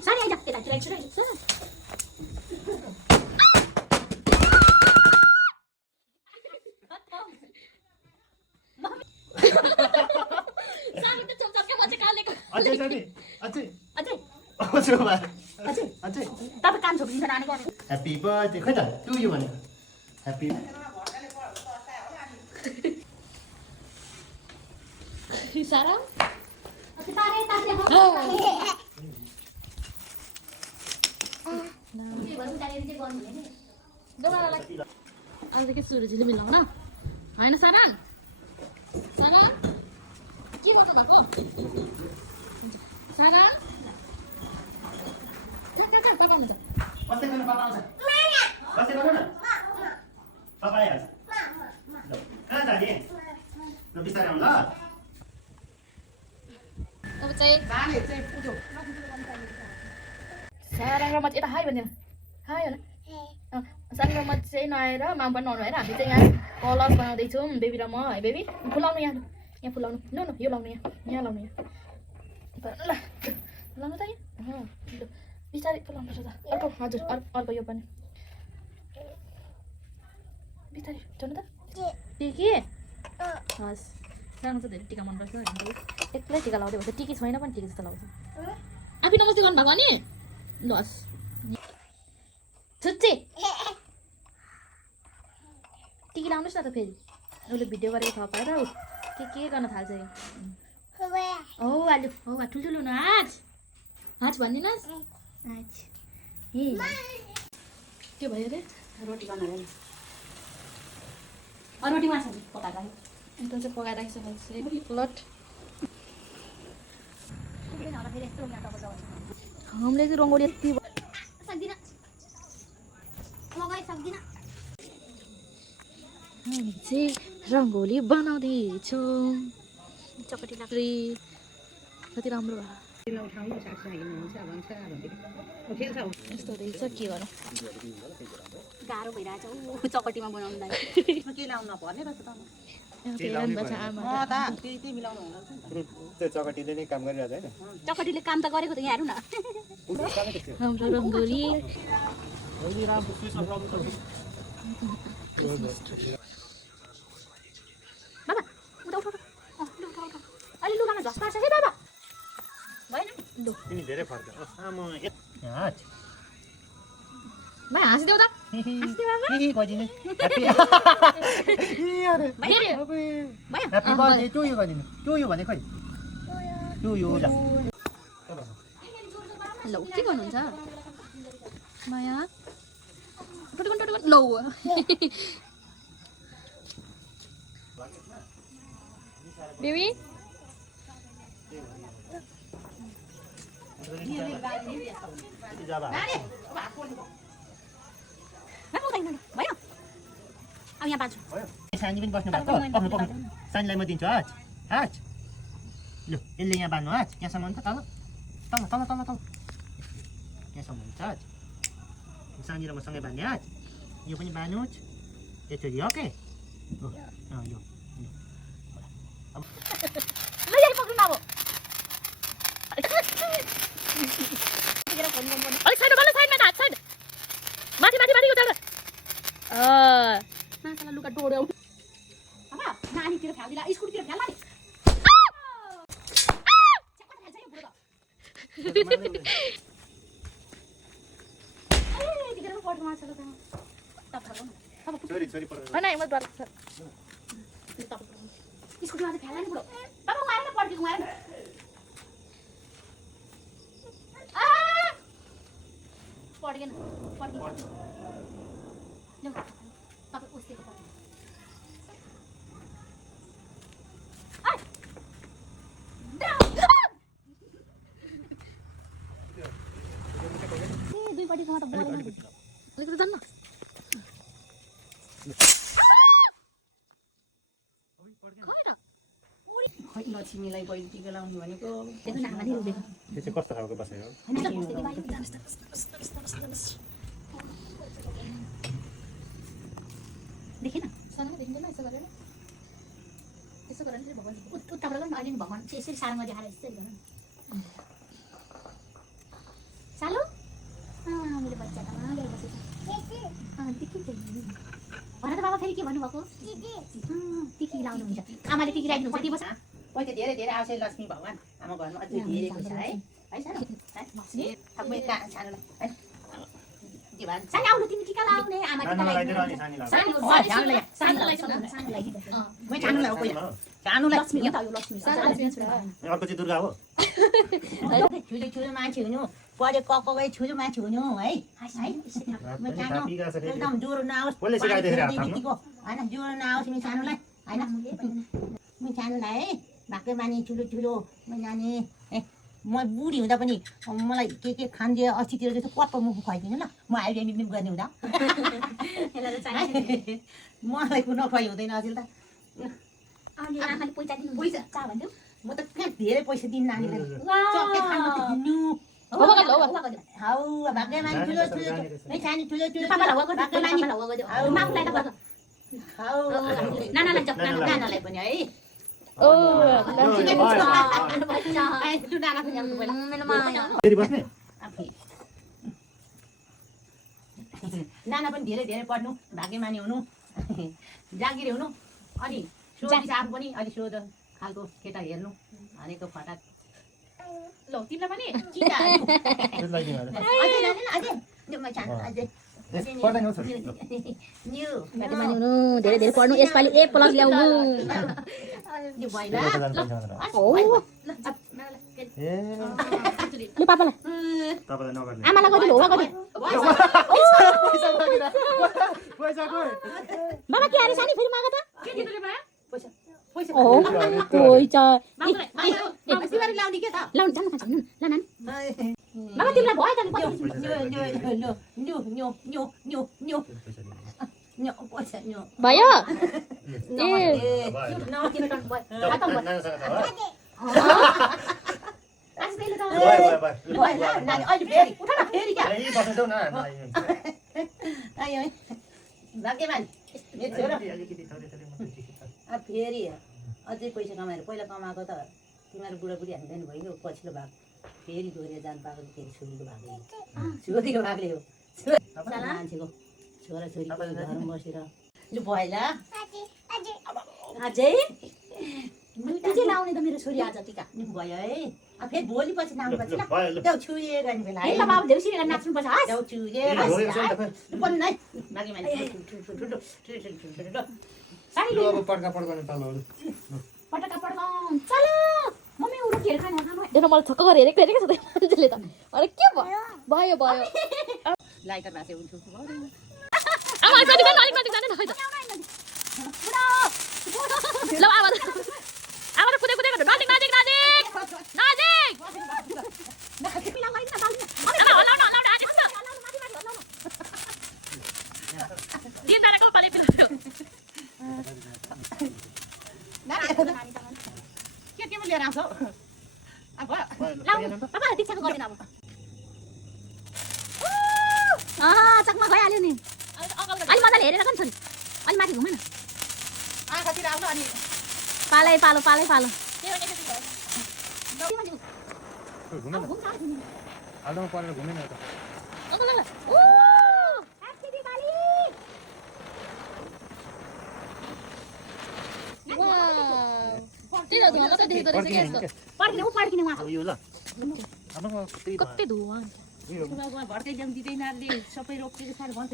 सारी आइज यता छिराइ छिराइ सारी त चमचक्के म चाहिँ कालेको अझै सानी अझै अझै अझै बा अझै अझै तपाईँ काम छोडिदिन्छ नानीको ह्याप्पी बर्थडे खै त टु यु भने ह्याप्पी सारा तारे तारे आज के सुरुजीले मिलाउन होइन साराङ साराङ के गर्नु भएको साराङ कहाँ पकाउनुहुन्छ कस्तै गर्नु पापा आउँछ कस्तै गर्नु न पापा आइहाल्छ ल कहाँ जाने ल बिस्तारै आउनु ल अब चाहिँ साराङ र म चाहिँ यता हाई भन्दैन हाई होला साराङ र म चाहिँ नआएर माम पनि नआउनु भएर हामी चाहिँ यहाँ कलस बनाउँदैछौँ बेबी र म है बेबी फुलाउनु यहाँ फुलाउनु न यो लाउनु यहाँ लाउनु यहाँ ल लाउनु त यहाँ बिस्तारै फुलाउनु पर्छ त अर्को हजुर अर्को यो पनि बिस्तारै जानु त टिकी हस् सानो चाहिँ धेरै टिका मनपर्छ हामीले एक्लै टिका लाउँदै भन्छ टिकी छैन पनि टिकी जस्तो लाउँछ आफै नमस्ते गर्नुभएको नि ल हस् छुच्चे टिकी लाउनुहोस् न त फेरि उसले भिडियो गरेको थपाएर के गर्न थाल्छ यो हौ आलु हौ ठुल्ठुलो न हाच भनिदिनुहोस् हाच ए त्यो भयो अरे रोटी बनाएर रोटी माछा पकाएर राख्यो अन्त चाहिँ पकाएर राखेको छ प्लट हामीले चाहिँ रङ्गोली यति सक्दिनँ हामी चाहिँ रङ्गोली बनाउँदैछौँ चपटी लाग्दै कति राम्रो भयो यस्तो रहेछ के गरौँ गाह्रो भइरहेछ ऊ चकटीमा बनाउनुलाई के लाउनु पर्ने रहेछ त त्यो चकटीले नै काम गरिरहेको होइन चकटीले काम त गरेको त यहाँ हेर्नु न हाम्रो रङ्गोली बाबा उठा उठा अलि लुगामा झस् पार्छ है बाबा भएन लु तिमी धेरै फर्क आमा यहाँ भाइ हाँसिदेऊ त हाँसिदेऊ बाबा गरिदिनु ह्याप्पी बर्थडे टु यु गरिदिनु टु यु भने खै टु यु ल ल के गर्नुहुन्छ माया टोटो लौ बेबी भयो अब यहाँ बाजु सानी पनि बस्नु भएको पक्नु सानीलाई म दिन्छु हाच हाच लु यसले यहाँ बाँध्नु हाच यहाँसम्म त तल तल तल तल तल यहाँसम्म हुन्छ हाच सानी र मसँगै बाँध्ने हाच यो पनि बाँध्नुहोस् यसरी ओके यो लुगा डोर्याउ नानीतिर फ्याल्दिला स्कुलतिर फ्याल्ला स्कुलमा चाहिँ फ्याल्ला नि बुढो बाबा उहाँ आएर पड्केको उहाँ पड्केन तपाईँ उस्तेको पड्केन दुईपट्टि कहाँ त अलिकति जान्न खै लक्ष्मीलाई बैल टिका लाउनु भनेको देख्नु न आमाले उभिएको त्यो चाहिँ कस्तो खालको बसेको देखेन सानो देखिँदैन यसो गरेर भगवान् उताबाट पनि अहिले भगवान् चाहिँ यसरी सारामा देखाएर यसरी गर फेरि के भन्नुभएको टिकी लाउनुहुन्छ आमाले टिकी लगाइदिनुहुन्छ दिवस पैसा धेरै धेरै आउँछ लक्ष्मी भगवान् हाम्रो घरमा अझै धेरै पैसा है सानो ठक्कै सानोलाई है के भन्छ सानो आउनु तिमी टिका लाउने आमा टिका लगाइदिनु सानोलाई लक्ष्मी हो त यो लक्ष्मी अर्को चाहिँ दुर्गा हो ठुलो मान्छे हुनु पढे ककै ठुलो मान्छे हुनु है एकदम ज्वरो नआओस् होइन ज्वरो नआओस् म सानोलाई होइन म सानोलाई है भाकै माने ठुलो ठुलो म जाने म बुढी हुँदा पनि मलाई के खान्जे अस्तितिर जस्तो कप्पा मुख खुवाइदिनु ल म अहिले निप गर्ने हुँदा मलाई कुन खुवाइ हुँदैन अझै त म त कहाँ धेरै पैसा दिनु नानीलाई चक्लेट खानु मात्रै दिनु हौ भाग्य माने ठुलो ठुलो सानो ठुलो ठुलो भाग्य माने नानालाई पनि है नाना पनि धेरै धेरै पढ्नु भाग्यमानी हुनु जागिर हुनु अनि सोधी आफू पनि अलि सोध खालको केटा हेर्नु भनेको फटाक ल तिमीलाई पनि धेरै धेरै पढ्नु यसपालि A+ ल्याउनु लु पापालाई आमालाई गरिदिनु हो गरिदिनु बाबा के अरे सानी फेरि माग त के दिनु रे पैसा पैसा तिमीहरु ल्याउने के त लाउनु जानु खान्छ ल नानी बाबा तिमीलाई भयो त भयो फेरि अझै पैसा कमाएर पहिला कमाएको त तिमीहरू बुढाबुढी हामीलाई भइगयो पछिल्लो भाग फेरि दोहोरिएर जानु पाएको फेरि छोरीको भागले छोरीको भागले हो मान्छेको छोराछोरी घरमा बसेर लु भएला अझै टिका लाउने त मेरो छोरी आज टिका भयो है फेरि भोलि पछि लानुपर्छ ल त्यो छुए गर्ने बेला है ल बाबु देउसी नाच्नु पर्छ है त्यो छुए पनि है बाँकी मान्छे सानी अब पड्का पड्काउने पालोहरु पटका पड्काउँ चलो मम्मी उरो के खानु खानु देख्न मलाई छक्क गरे हेरेको छ त मान्छेले त अरे के भयो भयो भयो लाइटर भासे हुन्छ आमा कति पनि अलिक नजिक जाने न खै त ल आमा त कुदे कुदे गर्नु नजिक नजिक नजिक नजिक के लिएर आउँछौ चकमा भइहाल्यो नि अलि मजाले हेरेर पनि छोरी अलि माथि घुमेन आँखातिर आउनु अनि पालै पालो पालै पालो आलुमा परेर घुमेन त कति धुवा भड्कै ल्याउनु दिँदैनले सबै रोक्दै खाएर भन्छ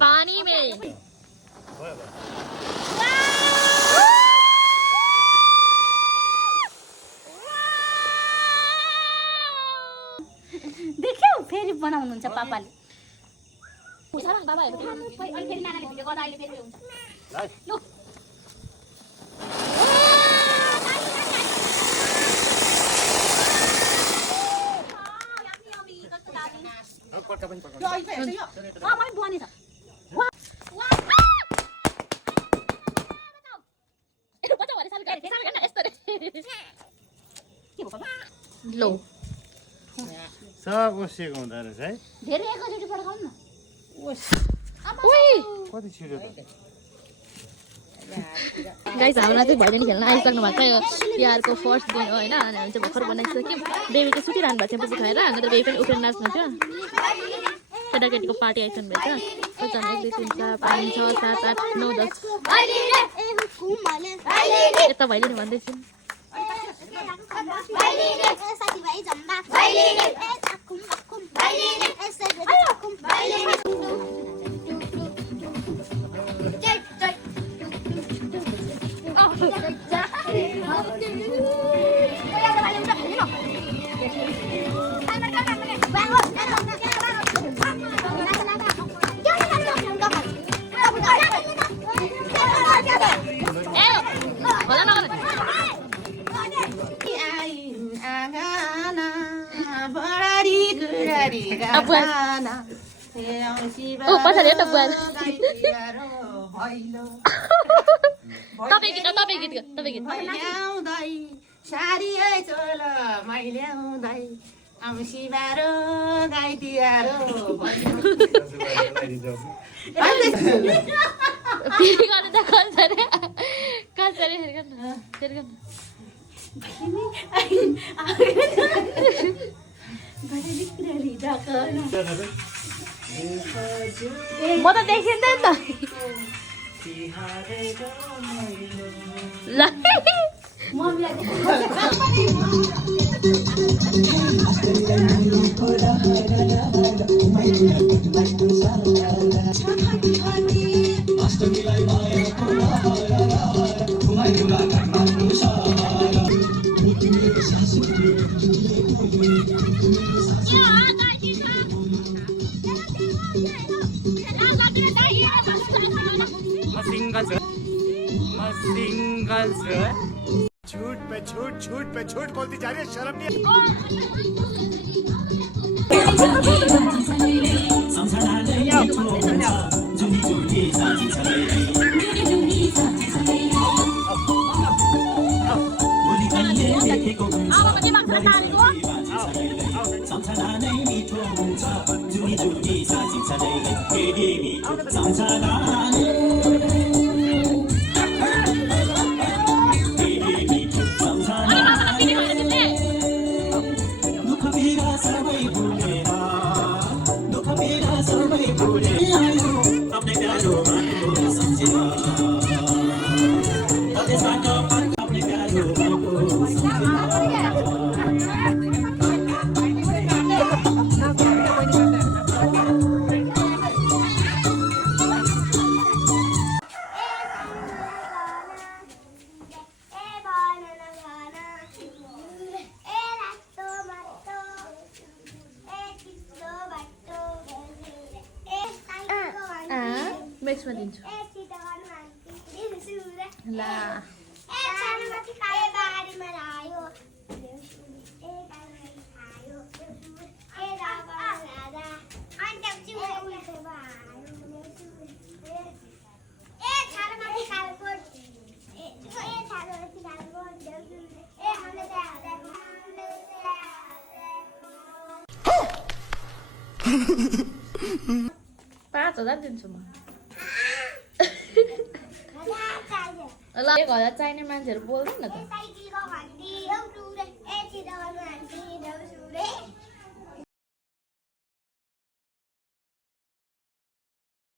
पानी में देख्यौ फेरि बनाउनुहुन्छ पापाले बाबा हेर्नु फेरि नानाले भिडियो गर्दा अहिले फेरि हुन्छ लु मलाई बुहानी छ लो सब ओसेको हुँदो रहेछ है धेरै एकैचोटि पड्काउनु न कति छिटो त गाइस हामीलाई चाहिँ भैलेनी खेल्न आइसक्नु भएको छ यो तिहारको फर्स्ट दिन हो होइन अनि हामी चाहिँ भर्खर बनाइसक्यौँ बेबी चाहिँ सुतिरहनु भएको थियो पछि खाएर अन्त बेबी पनि उफ्रेर नाच्नु थियो केटाकेटीको पार्टी आइसक्नु भएको छ कतिजना 1 2 3 4 5 6 7 8 9 10 यता भैलेनी भन्दैछु पछाडि एउटा बुवा तपाईँ गीत सारी चोल मैले ल्याउँदै औँसी बारो गाई तिहारो फेरि गर्नु त कल्चरे फेरि गर्नु म त देखिँदैन त ल छूट पे छूट बोलती जा रही है शर्म नहीं मिक्समा दिन्छु ल पाँच हजार दिन्छु म ल 1000 चाहिने मान्छेहरू बोल्दैन न त